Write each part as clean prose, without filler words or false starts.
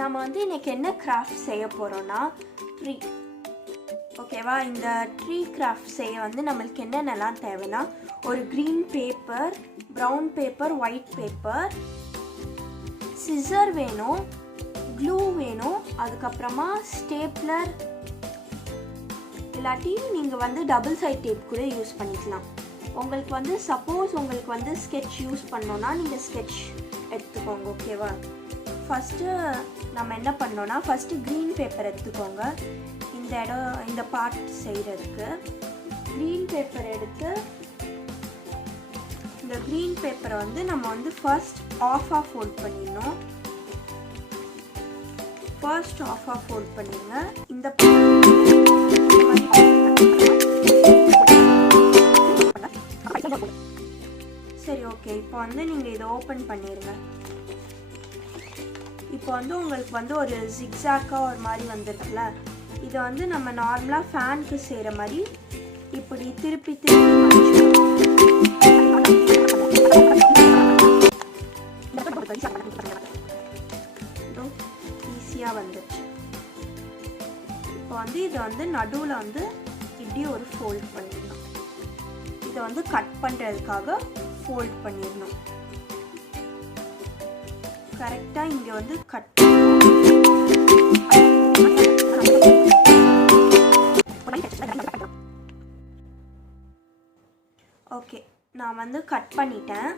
நம்ம வந்து இன்றைக்கி என்ன கிராஃப்ட் செய்ய போகிறோன்னா ட்ரீ. ஓகேவா? இந்த ட்ரீ கிராஃப்ட் செய்ய வந்து நம்மளுக்கு என்னென்னலாம் தேவைன்னா, ஒரு green paper, brown paper, white paper, scissor வேணும், க்ளூ வேணும், அதுக்கப்புறமா ஸ்டேப்லர், இல்லாட்டி நீங்கள் வந்து டபுள் சைட் டேப் கூட யூஸ் பண்ணிக்கலாம். உங்களுக்கு வந்து சப்போஸ் உங்களுக்கு வந்து ஸ்கெட்ச் யூஸ் பண்ணோன்னா நீங்கள் ஸ்கெட்ச் எடுத்துக்கோங்க. ஓகேவா? ஃபஸ்ட்டு நம்ம என்ன பண்ணோன்னா, ஃபஸ்ட்டு க்ரீன் பேப்பர் எடுத்துக்கோங்க. இந்த பார்ட் செய்கிறதுக்கு க்ரீன் பேப்பர் எடுத்து, இந்த க்ரீன் பேப்பரை வந்து நம்ம வந்து ஃபர்ஸ்ட் ஆஃபாக ஃபோல்ட் பண்ணிடணும். ஃபர்ஸ்ட் ஆஃபாக ஃபோல்ட் பண்ணிடுங்க. இந்த சரி, ஓகே. இப்போ வந்து நீங்கள் இதை ஓப்பன் பண்ணிடுங்க. இப்போ வந்து உங்களுக்கு வந்து ஒரு ஜிக்ஸாக்காக ஒரு மாதிரி வந்துருக்குல்ல, இதை வந்து நம்ம நார்மலாக ஃபேனுக்கு செய்கிற மாதிரி இப்படி திருப்பி ஈஸியாக வந்துடுச்சு. இப்போ வந்து இதை வந்து நடுவில் வந்து இப்படி ஒரு ஃபோல்ட் பண்ணிடணும். இதை வந்து கட் பண்ணுறதுக்காக ஃபோல்ட் பண்ணிடணும். கரெக்டாக இங்கே வந்து கட் ஓகே, நான் வந்து கட் பண்ணிட்டேன்.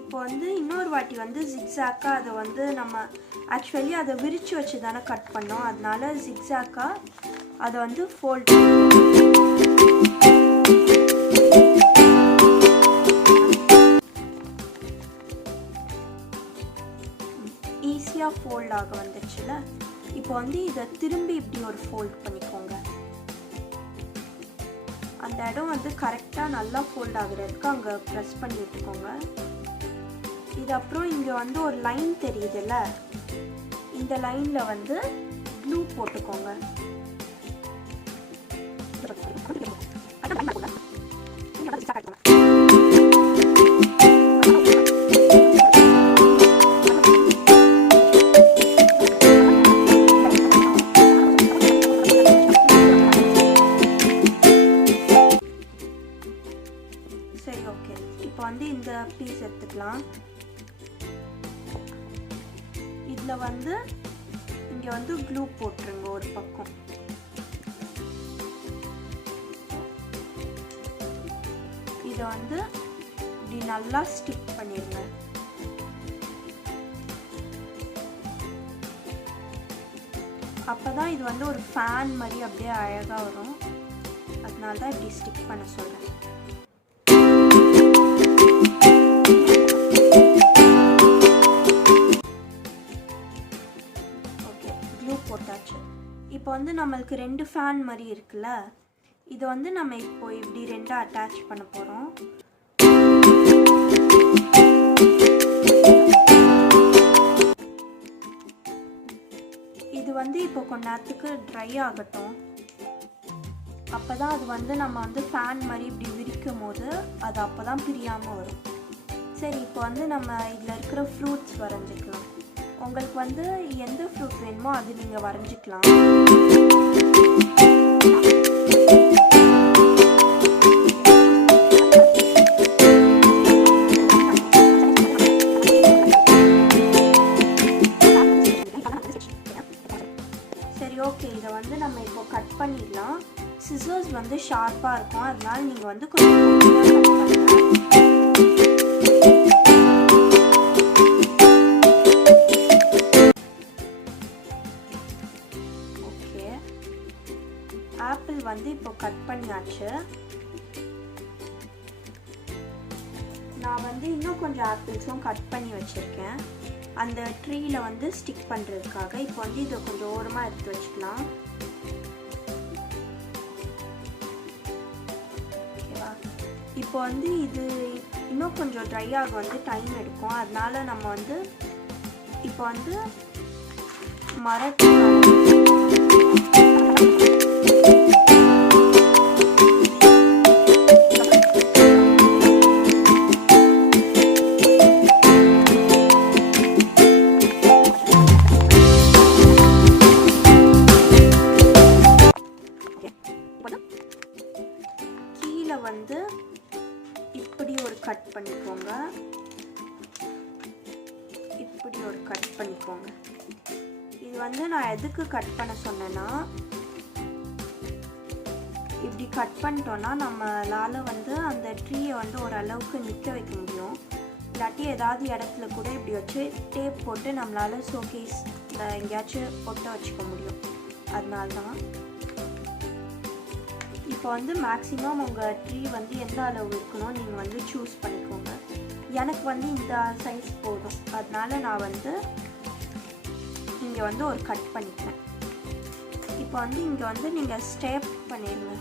இப்போ வந்து இன்னொரு வாட்டி வந்து ஜிக்ஸாக்காக அதை வந்து நம்ம ஆக்சுவலி அதை விரித்து வச்சு தானே கட் பண்ணோம், அதனால ஜிக்ஸாக்காக அதை வந்து ஃபோல்ட் ஈஸியாக ஃபோல்ட் ஆக வந்துடுச்சுல. இப்போ வந்து இதை திரும்பி இப்படி ஒரு ஃபோல்ட் பண்ணிக்கோங்க. அந்த இடம் வந்து கரெக்டாக நல்லா ஃபோல்ட் ஆகுறதுக்கு அங்கே ப்ரெஸ் பண்ணி விட்டுக்கோங்க. இது அப்புறம் இங்கே வந்து ஒரு லைன் தெரியுதுல்ல, இந்த லைனில் வந்து க்ளூ போட்டுக்கோங்க. சரி, ஓகே. இப்போ வந்து இந்த பீஸ் எடுத்துக்கலாம். இதில் வந்து இங்கே வந்து க்ளூ போட்டுருங்க ஒரு பக்கம். இதை வந்து இப்படி நல்லா ஸ்டிக் பண்ணிடுங்க. அப்போதான் இது வந்து ஒரு ஃபேன் மாதிரி அப்படியே அழகாக வரும். அதனால தான் இப்படி ஸ்டிக் பண்ண சொல்கிறேன். போட்டாச்சு. இப்போ வந்து நம்மளுக்கு 2 ஃபேன் மாதிரி இருக்குல்ல, இது வந்து நம்ம இப்போ இப்படி 2 அட்டாச் பண்ண போகிறோம். இது வந்து இப்போ கொஞ்ச நேரத்துக்கு ட்ரை ஆகட்டும். அப்போ தான் அது வந்து நம்ம வந்து ஃபேன் மாதிரி இப்படி விரிக்கும் போது அது அப்போ தான் பிரியாமல் வரும். சரி, இப்போ வந்து நம்ம இதில் இருக்கிற ஃப்ரூட்ஸ் வரைஞ்சிக்கலாம். உங்களுக்கு வந்து எந்த ஃப்ரூட் வேணுமோ அது நீங்கள் வரைஞ்சிக்கலாம். சரி, ஓகே. இதை வந்து நம்ம இப்போ கட் பண்ணிடலாம். சிசர்ஸ் வந்து ஷார்ப்பாக இருக்கும், அதனால நீங்கள் வந்து கொஞ்சம் கட் பண்ணுங்க. ஆப்பிள் வந்து இப்போ கட் பண்ணியாச்சு. நான் வந்து இன்னும் கொஞ்சம் ஆப்பிள்ஸும் கட் பண்ணி வச்சுருக்கேன் அந்த ட்ரீயில் வந்து ஸ்டிக் பண்ணுறதுக்காக. இப்போ வந்து இதை கொஞ்சம் ஓரமாக எடுத்து வச்சுக்கலாம். ஓகேவா? இப்போ வந்து இது இன்னும் கொஞ்சம் ட்ரை ஆக வந்து டைம் எடுக்கும், அதனால நம்ம வந்து இப்போ வந்து கட் பண்ணிக்கோங்க. இது வந்து நான் எதுக்கு கட் பண்ண சொன்னேன்னா, இப்படி கட் பண்ணிட்டோன்னா நம்மளால் வந்து அந்த ட்ரீயை வந்து ஓரளவுக்கு நிற்க வைக்க முடியும். இல்லாட்டி ஏதாவது இடத்துல கூட இப்படி வச்சு டேப் போட்டு நம்மளால் ஷோகேஸில் எங்கேயாச்சும் ஒட்ட வச்சுக்க முடியும். அதனால தான் இப்போ வந்து மேக்ஸிமம் உங்கள் ட்ரீ வந்து எந்த அளவு இருக்கணும் நீங்கள் வந்து சூஸ் பண்ணிக்கோங்க. எனக்கு வந்து இந்த சைஸ் போதும், அதனால நான் வந்து இங்கே வந்து ஒரு கட் பண்ணிக்கிறேன். இப்போ வந்து இங்கே வந்து நீங்கள் ஸ்டேப் பண்ணிடுங்க.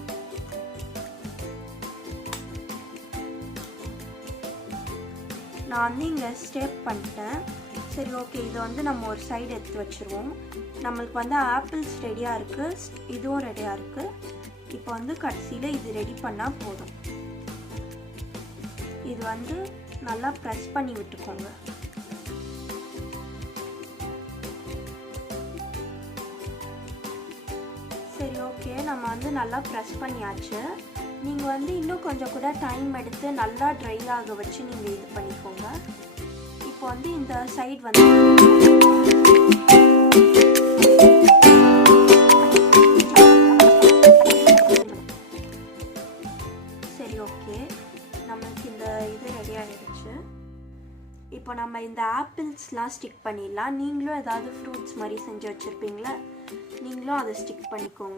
நான் வந்து இங்கே ஸ்டேப் பண்ணிட்டேன். சரி, ஓகே, இதை வந்து நம்ம ஒரு சைடு எடுத்து வச்சுருவோம். நம்மளுக்கு வந்து ஆப்பிள்ஸ் ரெடியாக இருக்குது, இதுவும் ரெடியாக இருக்குது. இப்போ வந்து கடைசியில் இது ரெடி பண்ணால் போதும். இது வந்து நல்லா ப்ரெஸ் பண்ணி விட்டுக்கோங்க. சரி, ஓகே, நம்ம வந்து நல்லா ப்ரெஸ் பண்ணியாச்சு. நீங்கள் வந்து இன்னும் கொஞ்சம் கூட டைம் எடுத்து நல்லா ட்ரை ஆக வச்சு நீங்கள் இது பண்ணிக்கோங்க. இப்போ வந்து இந்த சைடு வந்து சரி, ஓகே, நம்மளுக்கு இந்த இது ரெடி ஆகிடுச்சு. இப்போ நம்ம இந்த ஆப்பிள்ஸ்லாம் ஸ்டிக் பண்ணிடலாம். நீங்களும் ஏதாவது ஃப்ரூட்ஸ் மாதிரி செஞ்சு வச்சுருப்பீங்களா, நீங்களும் அதை ஸ்டிக் பண்ணிக்கோங்க.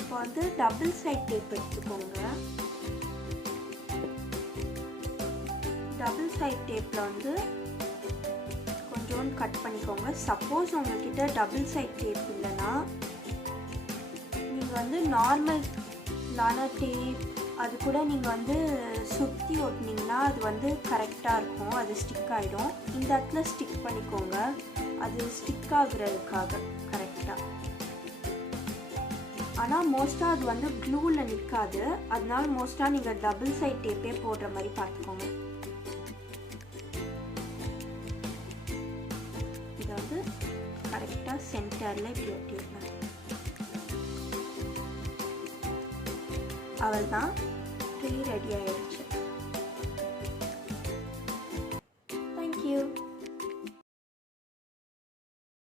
இப்போ வந்து டபுள் சைட் டேப் எடுத்துக்கோங்க. டபுள் சைட் டேப்பில் வந்து கொஞ்சோண்டு கட் பண்ணிக்கோங்க. சப்போஸ் உங்கள்கிட்ட டபுள் சைட் டேப் இல்லைன்னா நீங்கள் வந்து நார்மலான டேப் அது கூட நீங்கள் வந்து சுற்றி ஒட்டினீங்கன்னா அது வந்து கரெக்டாக இருக்கும், அது ஸ்டிக் ஆகிடும். இந்த இடத்துல ஸ்டிக் பண்ணிக்கோங்க, அது ஸ்டிக் ஆகுறதுக்காக கரெக்டாக. ஆனால் மோஸ்ட்டாக அது வந்து க்ளூவில் நிற்காது, அதனால மோஸ்ட்டாக நீங்கள் டபுள் சைட் டேப்பே போடுற மாதிரி பார்த்துக்கோங்க. இதை வந்து கரெக்டாக சென்டரில் இப்படி ஒட்டிடலாம். அவள் தான் ட்ரீ ரெடி ஆகிடுச்சு.